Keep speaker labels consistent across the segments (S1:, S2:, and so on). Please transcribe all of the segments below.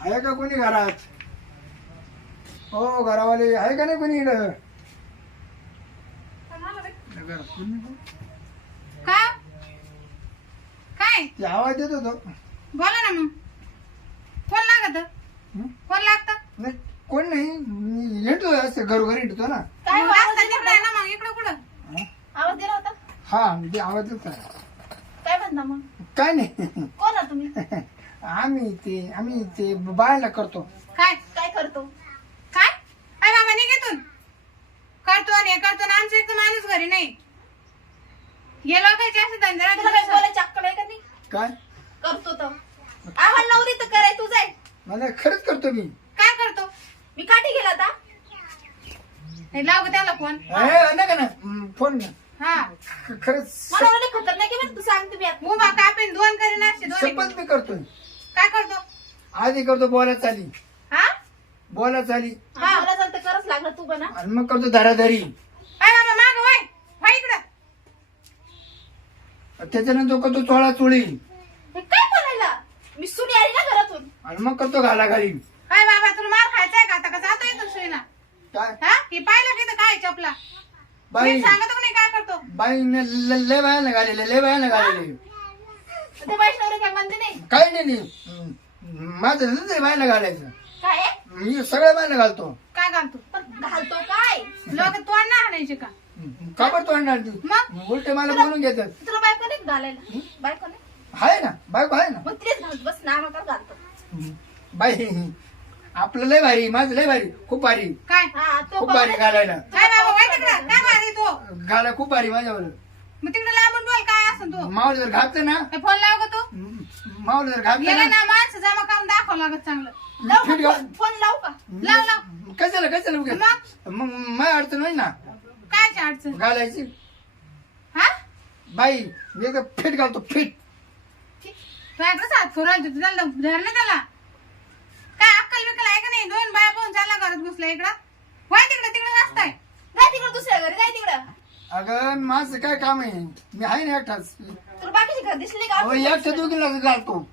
S1: आहे का कोणी घरात? हो घरावाले आहे का नाही कोणी इकडं? कोणी.
S2: का? काय?
S1: ते आवाज येत होतो.
S2: बोला ना मग. कोण लागत?
S1: हं?
S2: कोण लागत?
S1: नाही कोण नाही. मी येतो असं घरोघरी येतो ना.
S3: काय
S2: तिकडे आहे ना मग. इकडं कुठं?
S1: हा?
S3: आवाज दिला होता?
S1: हा ते आवाज येत.
S3: काय म्हणता मग?
S1: काय नाही.
S3: कोण आहे तुम्ही?
S1: आम्ही ते आम्ही ते बायला करतो.
S2: काय
S3: काय करतो?
S2: काय? काय बाबा निघेतून करतो आणि हे करतो आणि आमच्या एक माणूस घरी नाही. हे लोकांचे असे धंदे
S3: तुला
S2: ना.
S3: बोलायची अक्कल आहे का नाही?
S1: काय?
S3: करतो तर. आम्हाला नवरी तर कराय तू जाय.
S1: मला खरंच करतो मी.
S2: काय करतो?
S3: मी काठी गेला आता.
S2: हे लाव गं त्याला फोन
S1: अरे, नका ना हं, फोन ना
S2: हा.
S1: खरंच
S3: मला वाटलं खतरनाक आहे बरं, तू सांगते मी आता.
S2: उभा कापेन दोन करीन असे दोन्ही
S1: शपथ मी करतोय.
S2: काय करतो?
S1: आधी करतो बोला चाली.
S2: हा?
S1: बोला चाली.
S3: हा, मला चालतं करच लागलं तू बना
S1: आणि मग करतो धराधरी.
S2: काय बाबा माग वय वय इकडं.
S1: त्याच्यानंतर करतो चोळा चोळी
S3: हे काय बोलायला? मी सुनी आली ना घरातून.
S1: आणि मग करतो घाला घाली
S2: काय बाबा तुला मार खायचाय का? आता का जातो येतो सुईना
S1: काय?
S2: हा? हे पाहिलं की इथं काय चपला?
S1: बाई.
S2: मी सांगतो का नाही काय करतो.
S1: बाई लय बायाला घालेले लय बायाला घालेले.
S3: ते वैष्णवरे काय म्हणते नाही.
S1: काही नाही नाही. माझं लय बायाला घालायचं.
S3: काय? आहे?
S1: मी सगळ्या बायाला घालतो.
S2: काय घालतो?
S3: पण घालतो काय?
S2: लोक तोंड ना आणायचे का?
S1: काबर तो आणणार तू
S2: मग?
S1: उलटे मला बोलून घेतात.
S3: तुला बायको नाही घालायला? बायको नाही?
S1: आहे ना. बायको आहे ना.
S3: मग तिथेच घालतो. बस नामाकार घालतो.
S1: हं. बाई आपलं लय भारी माझं लय भारी खूप भारी.
S2: काय?
S3: हा तो
S1: खूप भारी घालायला.
S2: काय बाबा वय तिकडं काय मारी तो?
S1: घाला खूप भारी माझ्यावर.
S2: मग तिकडे लांबून बोल काय असं तू.
S1: मावळ जर घातलं ना
S2: हे फोन लाव का तू.
S1: मावळ जर घातलं
S2: गेला
S1: ना
S2: ना माणसं जमा करून दाखव लागत चांगलं.
S3: लाव फोन- फोन लाव का?
S2: लाव लाव.
S1: कशाला कशाला उगाच? मग? माझ्या अडचण नाही ना.
S2: काय अडचण?
S1: घालायची.
S2: हा?
S1: बाई मी एकदा फिट घालतो फिट.
S2: तुझ्याकडे हात फिरवायचं तू त्याला धर ना त्याला. काय अक्कल बिकल आहे का नाही? दोन बाया पाहून चालला घरात घुसला इकडं. वय तिकडे तिकडे नसताय
S3: जाय तिकडं दुसऱ्या घरी जाय तिकडं.
S1: अगं माझं काय काम आहे? मी आहे ना एकटाच.
S3: तुला बाकीची घर दिसली का?
S1: अहो एकट्या दोघीला घालतो?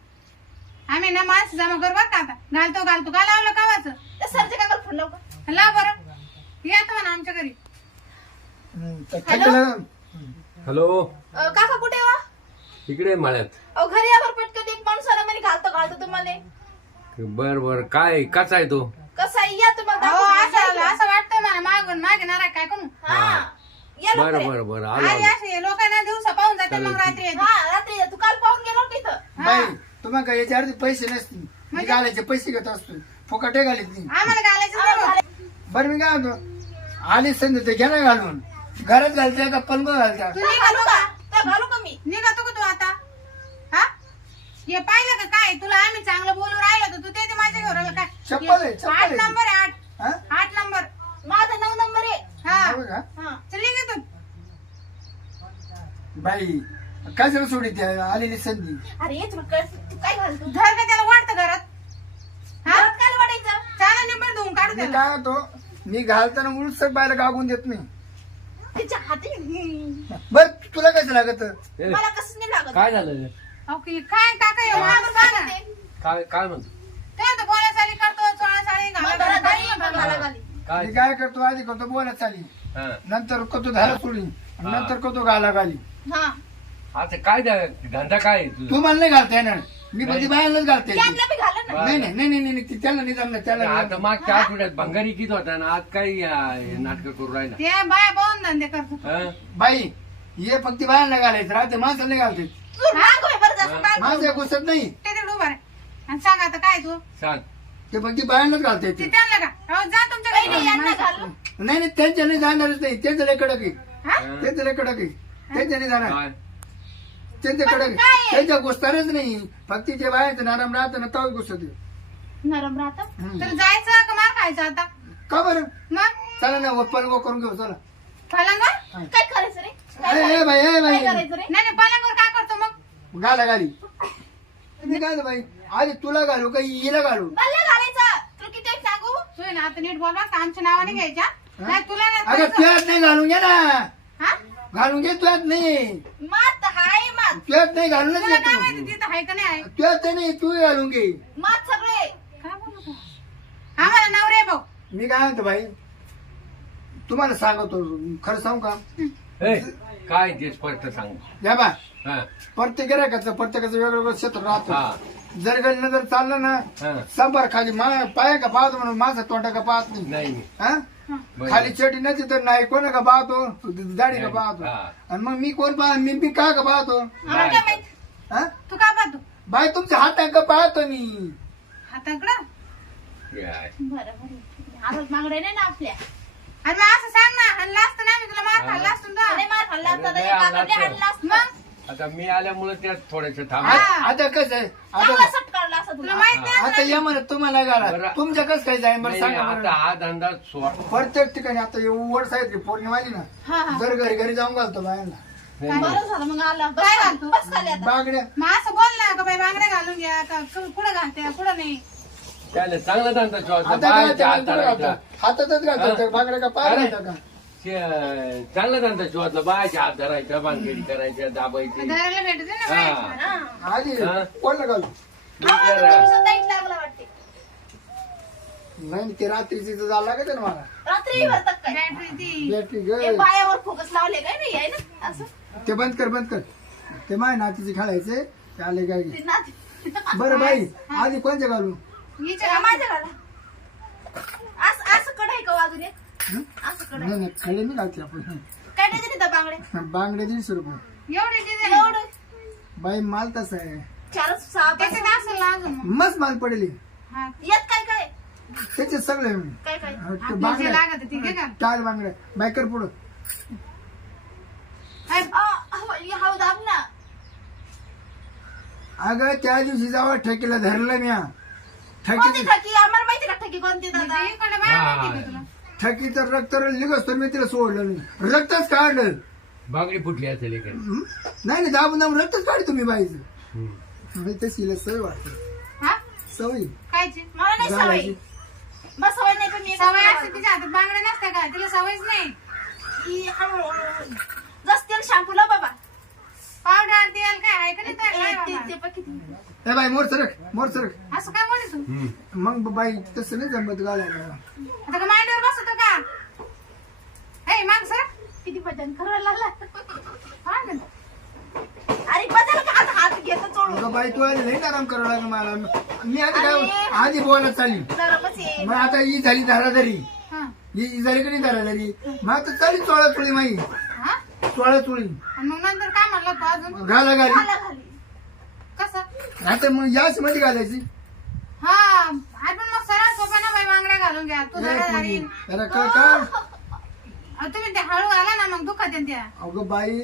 S2: आम्ही ना माणसं जमा करू बरं का आता? घालतो घालतो. का लावलं कावाचं
S3: त्या सरच्या काकाला फोन लाव का?
S2: लाव बरं. येतो म्हणा आमच्या घरी.
S1: हं, तर.
S4: हॅलो?
S3: अं, काका कुठे वा
S4: इकडे आहे माळ्यात.
S3: अहो घरी यावर पटकन. एक माणूस आला म्हणे घालतो घालतो तुम्हाला.
S4: बर बर. काय कसा आहे तो?
S3: कसा आहे? या तुम्हाला
S2: हो
S3: दाखवतो.
S2: असं असं वाटतं मला मागून. मागे काय करू?
S3: हा. या
S4: बर
S3: लवकर
S4: बर
S3: या.
S4: बर आलो
S2: आणि
S4: आलो.
S2: असे लोकांना दिवसा पाहून जाते मग रात्री येते.
S3: हा रात्री. तू काल पाहून गेलो
S1: बाई तुम्हाला काय याच्या अर्धी पैसे नसतील. मी घालायचे पैसे घेत असतो. फुकटे घालीत नाही.
S2: आम्हाला घालायचं नाही.
S3: झाले.
S1: बरं मी काय म्हणतो? आली संधी ते घ्या ना घालून. घरात घालते का पलंग घालता?
S2: तू
S3: हा, घालू का? घालू का मी?
S2: का तू आता? हा? हे पाहिलं का काय? तुला आम्ही चांगलं बोलू राहिलो तर तू ते ते माझ्या काय?
S1: चप्पल आहे, चप्पल
S2: आठ
S1: आहे.
S2: नंबर आहे आठ.
S1: हा?
S2: आठ नंबर.
S3: माझा नऊ नंबर आहे.
S2: हा.
S1: हो का?
S3: हा.
S2: चल निघ तू
S1: बाई कशाला सोडी त्या आलेली संधी?
S3: अरे कळ तू काय घालतो?
S2: धर का त्याला? वाढतं घरात. हा?
S3: घरात काय वाटायचं
S2: चाला निंबर धुवून काढू
S1: मी
S2: त्याला.
S1: काय होतो मी घालताना उलसक बायला गागून देत नाही.
S3: तिच्या हाती? हम्म.
S1: बर तुला कसं लागत?
S4: ए,
S3: मला कसं नाही लागत.
S4: काय झालं
S2: ओके काय काका हे?
S3: काय?
S4: काय काय म्हणतो
S2: ते आता बोला साली करतो सोळा साली घाला घाला.
S3: मला घाली.
S4: काय?
S1: मी काय करतो आधी करतो बोला चाली.
S4: हा.
S1: नंतर करतो धारा सोडी नंतर करतो गाला गाली.
S3: हा.
S4: आता काय ध- धंदा काय आहे तुझा?
S1: तू मला नाही घालता येणार. मी फक्त बायालाच घालते
S3: ते आपल्या बी घाला ना.
S1: नाही नाही नाही नाही नाही ती त्याला नाही जमलं त्याला नाही
S4: आता मागच्या आठवड्यात भंगारी किती होता ना आज काय नाटक करू राहिला.
S2: ते बाया पाहून धंदे करतो
S4: हा?
S1: बाई हे फक्त बायांना घालायचं राहते माणसाला नाही घालते
S3: तू होय बरं
S1: गोष्ट नाही.
S2: ते तिकडे उभा राह. आणि सांग आता काय तू?
S4: सांग.
S1: ते फक्त बायांनाच घालते
S2: ते.
S1: ते
S2: त्यांना का अहो, जा तुमच्या
S3: काही
S2: घरी.
S3: नाही यांना घाल.
S1: नाही नाही त्यांच्या नाही जाणारच नाही. त्यांचं लय कडक आहे? त्यांचं लय कडक आहे. त्यांच्या नाही जाणार.
S4: काय?
S1: कडक आहे.
S3: काय? आहे?
S1: त्यांच्या गोष्टारच नाही. फक्त जे बायाचं नरम राहतं ना तवाच गोष्ट ते
S3: नरम राहत.
S2: तर जायचं का? मार खायचं आता?
S1: का बरं?
S2: मग?
S1: चला ना पलगो करून घेऊ चला.
S2: पलंगावर
S3: काय करायचं रे? काय
S1: ए, ए बाई ए
S3: काय
S1: बाई
S3: करायचं रे?
S2: नाही नाही पलंगावर काय करतो मग?
S1: घाला घाली मी काय बाई? आधी तुला घालू का हिला घालू?
S3: मला घालायचं. तुला किती सांगू?
S2: तू आहे ना आता नीट बोलवा का आमच्या नावाने घ्यायच्या. नाही तुला नाही
S1: अगं
S2: तुझं-
S1: तुझ्यात नाही घालून घे ना.
S2: हा?
S1: घालून घे तुझ्यात नाही.
S3: मात हाय मात.
S1: तुझ्यात नाही घालूनच
S2: तुला
S1: घे
S2: काय
S1: तू
S2: तिथं आहे का नाही आहे?
S1: तुझ्यात नाही तू घालून घे.
S3: मात सगळे.
S2: काय आम्हाला नवरे भाऊ.
S1: मी काय म्हणतो भाई तुम्हाला सांगतो खरं सांगू का?
S4: ए, काय ते स्पष्ट सांग.
S1: या बा.
S4: हा.
S1: प्रत्येक गिरायकाचं प्रत्येकाचं वेगवेगळं क्षेत्र
S4: हा.
S1: राहतो जर गणलं जर चाललं ना
S4: हा.
S1: संभार खाली मा पाय का पाहतो म्हणून माझा तोंडा का पाहत नाही.
S4: नाही. नाही.
S1: हा. खाली चटी नसते तर नाही कोण का पाहतो? दाढी का पाहतो?
S4: हा.
S1: आणि मग मी कोण पाह मी बी काय का पाहतो?
S3: आम्हाला काय माहीत?
S1: हा?
S2: तू का पाहतो?
S1: बाई तुमच्या हाता का? पाहतो मी.
S2: हाताकडं?
S4: हे आहे.
S3: बरं. बरं मागडे नाही ना आपल्या?
S2: मग असं सांग ना हल्ला असतं ना मी तुला मार खाल्ला असतो ना.
S3: मार खाल्ला असता तर
S4: अरे,
S3: एका
S4: नाही
S3: हाताने
S4: आणला
S3: हाणला असता.
S2: मग?
S4: आता मी आल्यामुळे त्यात थोडेसे थांब.
S2: हा.
S1: आता कसं आहे?
S3: चांगला
S1: आता
S3: सट काढला असता
S2: तुला.
S3: तुला
S2: माहीत नाही
S1: आता या म्हणत तुम्हाला गाडा
S4: बरं.
S1: तुमच्या कसं काय जाईल बरं
S4: नाही,
S1: सांगा
S4: आता
S1: बरं.
S4: हा धंदा सोड
S1: प्रत्येक ठिकाणी आता एवढ साहित्य पौर्णिमा आली ना
S2: हा हा.
S1: जर घरी घरी जाऊन घालतो बायांना.
S4: नाही, नाही.
S3: बरं झालं मग आला. बस
S2: काय
S3: खाली,
S2: घालतो?
S3: बस खाली आता.
S1: बागड्या.
S2: मग असं बोल ना का बाई बांगड्या घालून घ्या. का क- कुठं घालते कुठं नाही?
S4: त्याला चांगला धंदा शोधला
S1: आता काय ते? हातातच घालतात
S4: हा?
S1: बागड्या का पाय
S4: अरे.
S1: घालतात का?
S4: ते, चांगला धंदा शोधला बायच्या हात धरायच्या बांधगडी करायच्या दाबायची.
S2: धरायला भेटते ना
S4: हा.
S2: बाई
S3: हा.
S1: आधी
S4: हा?
S1: कोणला
S3: लागला वाटते.
S1: नाही ते रात्रीची तर जायला लागत ना मला.
S3: रात्री भरतात काय?
S2: बॅटरी ती.
S1: बॅटरी
S3: हे
S1: ग
S3: पायावर फोकस लावले काय नाही आहे ना असं?
S1: ते बंद कर बंद कर. ते माय नातीचे खेळायचे ते आले काय?
S3: ते नाती
S1: बरं बाई. आधी कोणते घालू?
S2: हिच्या
S3: माझ्या घाला असं असं कढाई का अजून एक?
S1: हं?
S3: असं कढाई.
S1: नाही नाही खडे नाही घालते आपण.
S3: काय नाही बांगडे?
S1: बांगडे दीडशे रुपये.
S2: एवढी
S1: बाई माल तसा आहे.
S3: चार सहा पाच.
S2: त्याच्यात असेल ना अजून? मग.
S1: मस्त माल पडेल.
S2: हा.
S3: यात काय काय?
S1: त्याचे सगळे
S3: काय काय?
S2: आपल्याला जे
S1: बांगड्या
S2: लागत ते घे का?
S1: टाळ बांगड्या बायकर पुढं.
S3: हाव दाब ना.
S1: अगं त्या दिवशी जावा ठेकीला धरलं म्या.
S3: कोणती
S1: ठकी
S3: ठकी? आम्हाला माहिती का ठकी कोणती दादा?
S2: इकडे बाहेर माहिती का तुला.
S1: ठकीचं रक्त लिगस तर मी तिला सोडलं नाही. रक्तच काढलं.
S4: बागडी फुटली असेल इकडे
S1: हं? नाही नाही दाबून दाबून रक्तच काढ तुम्ही बाईचं.
S4: हम्म.
S1: तशी हिला सवय वाटते.
S2: हा?
S1: सवय.
S2: कायची?
S3: मला नाही सवय.
S1: घालायची.
S3: बस सवय नाही पण मी एकच
S2: सवय. असते तिच्या हातात. बांगड्या नसत्या का? तिला सवयच नाही.
S3: ही हळूहळू. जस तेल शॅम्पूला बाबा.
S2: पावडर तेल काय? आहे का? नाही तर काय
S3: ए, ते-
S2: बाबा?
S3: ते पण किती
S1: ए बाई मोर सरक मोर सरक.
S2: असं काय बोलली तू.
S1: मग बाई तसं नाही जमत घालायला
S2: आता का मांडीवर बसतो का? हे माग सर.
S3: किती भजन करायला लागला?
S2: हा ना.
S3: अरे बदल का? आता हात घेतो चोळून.
S1: अगं बाई तू आली नाही आराम करावं लागलं मला. मी आधी काय आधी बोलायला चालली.
S3: जरा बस ये
S1: मग आता ही झाली धाराधारी.
S2: हा.
S1: ही ही झाली की नाही धाराधारी? मग आता चाली चोळा चोळी माई.
S2: हा?
S1: चोळा चोळी
S2: आणि मग नंतर काय म्हणलं तू अजून?
S1: घाला घाली
S3: खाली
S2: कसं
S1: आता मग याच मध्ये घालायची
S2: हा मग सरळ ना बाई बांगड्या घालून घ्या तू
S1: ए,
S2: जरा
S1: कोणी?
S2: घालीन.
S1: अरे का का
S2: अहो, तुम्ही ते हळू घाला ना मग त्या
S1: अगं बाई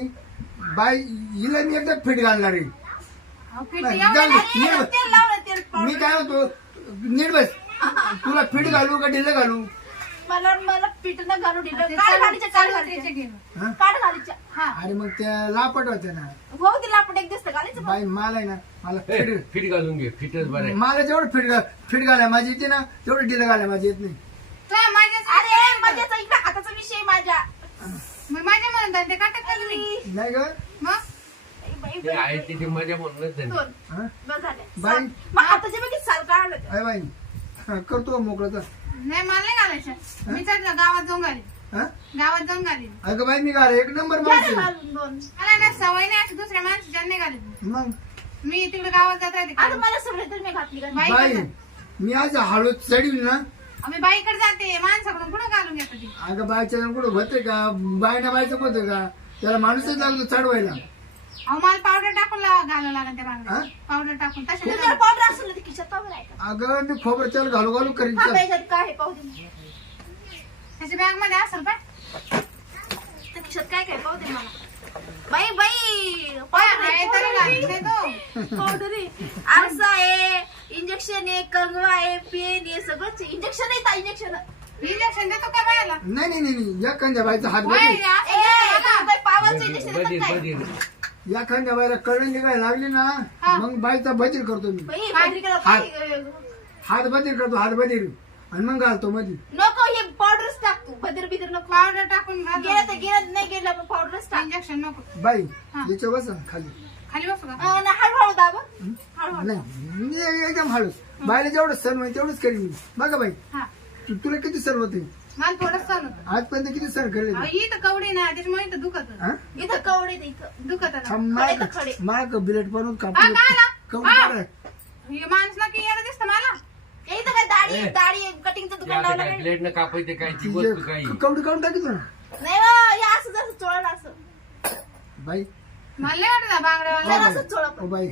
S1: बाई हिला मी एकदा फिट घालणार आहे
S2: अहो, पिठी
S1: नाही,
S2: एवढी
S1: जाऊ दे.
S2: घाली.
S1: नीट बस.
S3: तेल लावलं तेल
S1: मी काय म्हणतो नीट बस तुला फिट घालू का ढिलं घालू
S3: मला मला पीठ न घालू
S2: ते
S3: दिलं काढ
S2: चालू-
S3: घालीच्या. काढ.
S1: हा?
S3: काढ घालीच्या.
S2: हा.
S1: अरे मग त्या लापट होते ना.
S3: हो तिला आपण एक दिसतं घालायचं
S1: बाई मला आहे ना मला फिट
S4: फिट घालून घे फिटच बरं आहे.
S1: मला जेवढं फिट घाल फिट घालाय माझी येते ना तेवढं ढिलं घालाय माझी येत नाही.
S2: तो माझ्या
S3: अरे इकडे हाताचा विषय माझ्या.
S2: मग माझ्या म्हणून ते काटत का तुम्ही?
S1: नाही ग.
S2: मग?
S3: बाई,
S4: ते आहे तिची मजा म्हणूनच झाली.
S3: दोन.
S1: हा?
S3: बस झाले.
S1: बाई.
S3: मग हाताचे बघित साल काढलं
S1: अय बाई. करतो मोकळं तर.
S2: नाही मला नाही घालायचं. मी तर गावात जाऊन घालीन.
S1: हा?
S2: गावात जाऊन घालीन.
S1: अगं बाई मी घाल. एक नंबर
S3: घ्या
S1: माणूस
S3: ना
S1: आहे.
S3: घालून दोन.
S2: मला ना सवय नाही अशी दुसऱ्या माणसाच्या नाही घालीत
S1: मग?
S2: मी तिकडे गावात जात राहते.
S3: आता मला सगळे तर मी घातली का
S2: बाई
S1: बाई
S2: कडे
S1: मी आज हळू चढील ना.
S2: आम्ही बाईकडे जाते. माणसाकडून कुठं घालून घेतो ती?
S1: अगं बायच्या कुठं होते का? बायना बायचं होतं का? त्याला माणूसच लागतो चढवायला.
S2: अहो मला पावडर टाकून घालावं लागेल त्या
S1: हा?
S2: पावडर टाकून तशी नाही
S3: तुझ्या पावडर असेल ना ते खिशात पावडर आहे का
S1: अगं मी खोबरं तेल घालू घालू करीन चल.
S3: याच्यात काय आहे पाहू दे मला.
S2: घालत. त्याच्या बॅगमध्ये असेल काय
S3: त्या खिशात काय काय पाहू दे मला बाई बाई पावडर
S2: आहे तरी
S3: पावडर
S2: घालत नाही तो
S3: आहे, पावडर आहे. आरसा आहे इंजेक्शन आहे कंगवा आहे पेन आहे सगळंच इंजेक्शन आहे इंजेक्शन
S2: इंजेक्शन देतो का बायाला
S1: नाही नाही नाही नाही. या खांद्या बाईचा हात
S2: असं?
S3: पावाचं इंजेक्शन
S4: बधीर बधीर
S1: या खांद्या बाईला कळण निघायला लागली ना
S2: हा.
S1: मग बाईचा बधीर करतो मी.
S3: बाई, पत्रिकेला काय, अं,
S1: हात बधीर करतो हात बधीर आणि मग घालतो मध्ये
S3: नको हे पावडरच टाक तू. बदर बिदर नको.
S2: पावडर टाकून
S3: गेलं तर गेलं नाही गेलं मग पावडरच टाक.
S2: इंजेक्शन नको.
S1: बाई. याच्या बस खाली.
S2: खाली बसू का?
S3: अं, ना हळूहळू दाब. हळूहळू.
S1: नाही मी एकदम हळूच. बायला जेवढं सण होईल तेवढंच करीन मी. बघा बाई
S2: हा.
S1: तू- तुला किती सण होते?
S2: मला थोडं सण होतं.
S1: आजपर्यंत किती सण
S2: अहो, इथं कवडी ना त्याच्यामुळे इथं दुखत.
S1: हा?
S3: इथं कवडे ते इथं
S2: दुखत ना
S3: खडे तर खडे.
S1: माग बिलेट बनवून
S2: हा, काय आला?
S1: कापून
S2: हा.
S1: काढाय.
S2: हे माणूस ना की याला दिसतं मला.
S3: इथं काय दाढी
S4: ए.
S3: दाढी कटिंगचं
S4: ते
S3: दुकान
S4: आता
S3: लावलं
S4: काय
S3: काय
S4: प्लेट न कापायचे काय ती
S1: तिचे
S4: वस्तू काही
S1: कवडी काढून टाकी तुला
S3: नाही बा, हे असं जसं चोळलं असं.
S1: बाई.
S2: मला वाटत बांगड्यावाला.
S3: जरा असं चोळलं
S1: ओ बाई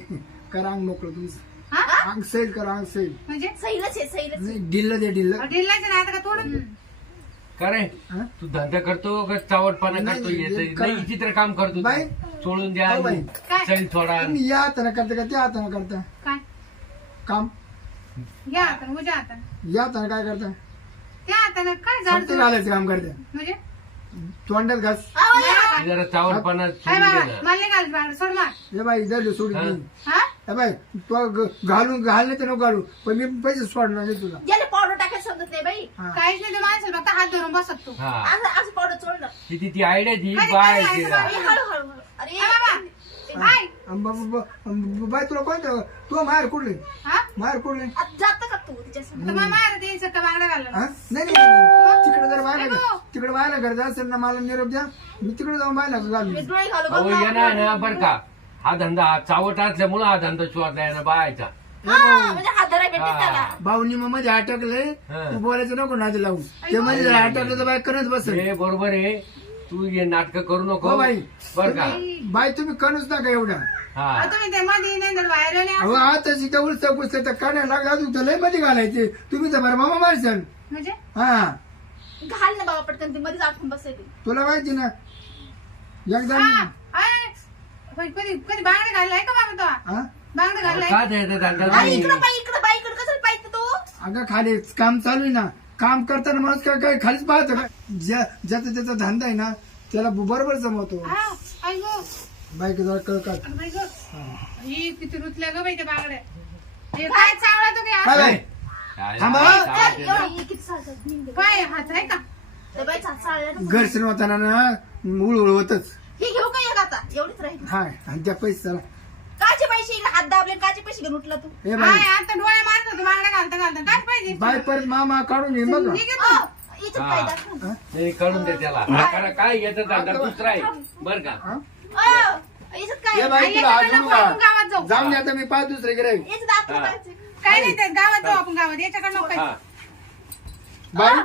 S1: करा अंग मोकळं तुमचं
S2: हा?
S1: अंग सैल करा अंग सैल.
S2: म्हणजे?
S3: सैलच आहे सैलच.
S1: नाही डिल्ल दे डिल्ल
S2: ढिल्लाचं नाही आता का थोडं
S4: का रे.
S1: हा?
S4: तू धंदा करतो का? चावटपणा
S1: नाही,
S4: करतो
S1: नाही,
S4: येतं-
S1: कर-
S4: नाही विचित्र काम करतो
S1: बाई.
S4: तू. सोडून द्या.
S1: हो बाई.
S4: सळी थोडा.
S1: तुम्ही या हाताने करता का? त्या हाताने करता.
S2: काय?
S1: काम?
S2: या उद्या हाताने.
S1: काय करता?
S2: त्या हातानं काय झाड
S1: फक्त घालायचं काम करता.
S2: म्हणजे?
S1: तोंडात घास.
S4: जरा चावटपणा
S2: काय
S4: सोडून
S2: बाबा
S4: दे ना
S2: मला नाही घाल बांगडं सोड
S1: हे बाई जर सोडून
S4: हा.
S1: देईन.
S2: हा?
S1: हे बाई तो घालून घाल नाही तर नको घालू. पण मी पैसे सोडणार नाही तुला.
S3: ज्याला समजत नाही बाई.
S1: हा.
S2: काहीच नाही ते माणसाला फक्त हात धरून बसत तू.
S4: हा.
S3: असं असं पावडर चोळलं.
S4: ती आयडिया ती
S2: काय-
S4: बाय
S2: काय-
S4: तिला.
S2: काय-
S3: हे हळू हळू हळू. अरे
S2: हा, बाबा. हाय
S1: अं, ब- ब- ब- बाई तुला कोणतं तू माहेर कुठले?
S2: हा?
S1: माहेर कुठले?
S3: आता जातं का तू तिच्यासमोर
S2: तर मग मार ते सगळं बांगडा
S1: हा?
S2: घालला
S1: नाही नाही, नाही तिकडे जर व्हायला. तिकडे गरज असेल ना मला निरोप द्या. मी तिकडे जाऊन व्हायला घालू
S3: मी डोळे घालू
S4: अहो
S3: बघ
S4: येणार ना बर का. हा धंदा हा चावट असल्यामुळे हा धंदा शोधला ना बायचा
S3: हा, म्हणजे हात धरायला भेटते त्याला.
S4: हा.
S1: भाऊनी मध्ये अटकले
S4: हा.
S1: तू बोलायचं नको नादी लावू. ते म्हणजे जर अटकलं तर बाई करत बसेल.
S4: हे बरोबर आहे. तू हे नाटक करू नको.
S1: हो बाई.
S4: बर का?
S1: बाई. तुम्ही करूच नका एवढा
S4: हा.
S2: तुम्ही ते मध्ये नाही तर बाहेर नाही
S1: अहो
S2: असं.
S1: आता उलच पुसलं तर काढायला लागला अजून तर लयमध्ये घालायचे. तुम्ही तर बरं मामा मारशाल
S2: म्हणजे?
S1: हा.
S3: घाल ना बाबा पटकन ते मध्येच आठवून बसायचे
S1: तुला माहिती ना एकदा
S2: हा, अरे, कधी कधी बांगडे घाललाय का बाबा तो?
S1: हा?
S2: बांगडे घाललाय
S4: का द्यायचं धंदा
S3: अरे
S4: नाही?
S3: इकडं बाई इकडं बाई इकडं कसं पाहिजे तू?
S1: अगं खाली काम चालू आहे ना. काम करताना माणूस काय काय खालीच पाहतो का? ज्या ज्याचा त्याचा धंदा आहे ना त्याला बरोबर जमवतो.
S2: हा, आई गो,
S1: बाईक जरा कळ काढ.
S2: अरे बाई गो. ही. किती रुचल्या ग बाई त्या बांगड्या. हे काय चावला तू काय
S1: काय? थांबा.
S4: काय
S3: हे
S2: हात आहे का.
S1: घर होताना ना उळउळ होतच
S3: हे घेऊ का एक आता? एवढीच राहील.
S1: हा आणि त्या पैसे चला.
S3: काचे पैसे इकडे हात दाबले काचे पैसे घेऊन उठला तू?
S1: हे
S2: आता डोळे मारत होतो बांगड्या घालता घालता. काय पाहिजे?
S1: बाय परत मामा काढून घे बघ.
S2: निघे तू.
S3: अ, याच्यात
S4: हा.
S3: पाय दाखव.
S1: हा?
S4: नाही काढून दे त्याला. कारण काय धंदा दुसरा आहे. बर का?
S1: हा?
S3: अ, काय?
S1: हे बाई तुला
S2: आपण गावात जाऊ.
S1: जाऊन दे आता मी पाच दुसरे गिराई
S3: याच्यात आतलं
S4: हा.
S3: करायचं.
S2: काय नाही ते गावात जाऊ आपण गावात. याच्याकडे नको.
S4: हा.
S1: बाई.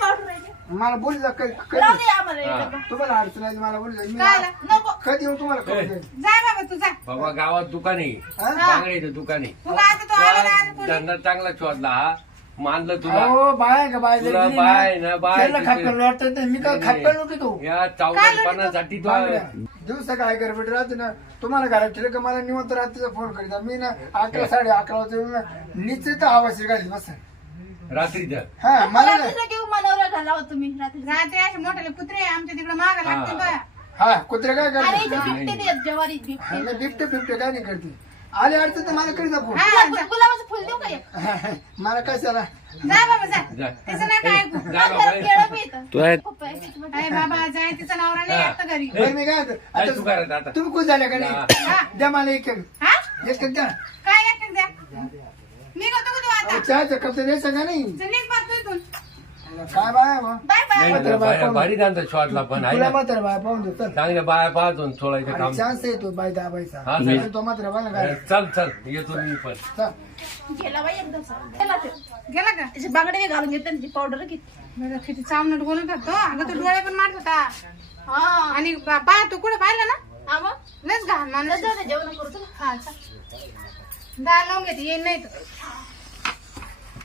S3: पावडर राहिली
S1: मला बोल जा कधी
S3: राहू
S1: कधी
S3: दे आम्हाला
S4: हा.
S3: इकडं.
S1: तुम्हाला अडचण आहे मला बोल जा. मी
S2: काय आला?
S3: नको.
S1: कधी येऊ तुम्हाला
S4: ए.
S1: कळू दे.
S2: जाय बाबा तू जा.
S4: बाबा गावात दुकान आहे.
S1: हा?
S4: बांगड्याचं दुकान आहे.
S2: तू आता तो आला ना आज
S4: तुला
S2: कोणी-
S4: धंदा चांगला शोधला हा? मानलं तुला?
S1: अहो बाय का बाय.
S4: तुला बाय ना बाय तिथे-
S1: खापलं वाटत नाही. मी काय खापलं नव्हती तू
S4: या चावटपणासाठी तू
S1: दिवसा काय कर भेट राहते ना तुम्हाला घरात ठेवलं का मला निवंत रात्रीचा फोन करीता मी ना अकरा साडे अकरा वाजता निश्चित आवाज गाडी बस
S4: रात्रीचं
S1: हा मला
S3: घेऊ मनावर घाला हो तुम्ही रात्री.
S2: रात्री असे मोठे कुत्रे आमच्या तिकडे माग लागते
S4: हा.
S2: बा
S1: हा कुत्रे काय
S3: अरे
S1: करते
S3: इथे बिबटे ते ज्वारी बिबटे
S1: हा, बिबटे बिबटे काय नाही करते आले अडचण तर मला करीता फोन.
S2: हा, जा.
S3: गु- गुलाबाचं फुल देऊ का एक?
S1: मला कशाला?
S2: जा बाबा जा.
S4: जा.
S2: तिचं नाही काय ऐकू.
S4: जा
S3: माझ्या
S4: बाबा.
S3: केळं बी येतं.
S4: तू आहे-
S3: पप्पा आहे त्याच्यामध्ये.
S2: अरे बाबा जाय तिचा नवरा नाही
S4: हा.
S2: आता घरी.
S1: बरं मी काय म्हणतो,
S4: काय तू करत
S1: आता
S4: आता.
S1: तुम्ही खुश झाल्या का
S4: हा.
S1: नाही द्या मला एक एक.
S2: हा?
S1: एक एक द्या.
S2: काय एक द्या? निघतो का तू आता?
S1: अहो, चहाचं कप तर द्यायचं का नाही?
S2: चल, निघ बा तू इथून
S1: काय बाय मग?
S3: बाय बाय.
S4: नाही, नाही, बाया- भारी धंदा शोधला पण आहे
S1: तुला
S4: ना?
S1: मात्र बाय पाहून दे चल.
S4: चांगल्या बाया पाहतो काम.
S1: चान्स येतो बाय दाबायचा.
S4: हा, नाही.
S1: आणि तो मात्र बाय ना काय
S4: चल चल. येतो मी पण.
S1: चल.
S3: गेला बाई एकदम. गेला तो.
S2: गेला का?
S3: त्याचे बांगडे घालून घेतले त्याची पावडर घेतली.
S2: बरं, किती चावनट बोलत होतो. अगं तो डोळे पण मारत होता.
S3: हा.
S2: आणि बा बा, तू कुठे पाहिलं ना?
S3: हा मग?
S2: लस
S3: जेवण करू चला.
S2: हा चल. डाळ लावून घेते येईल नाही तर.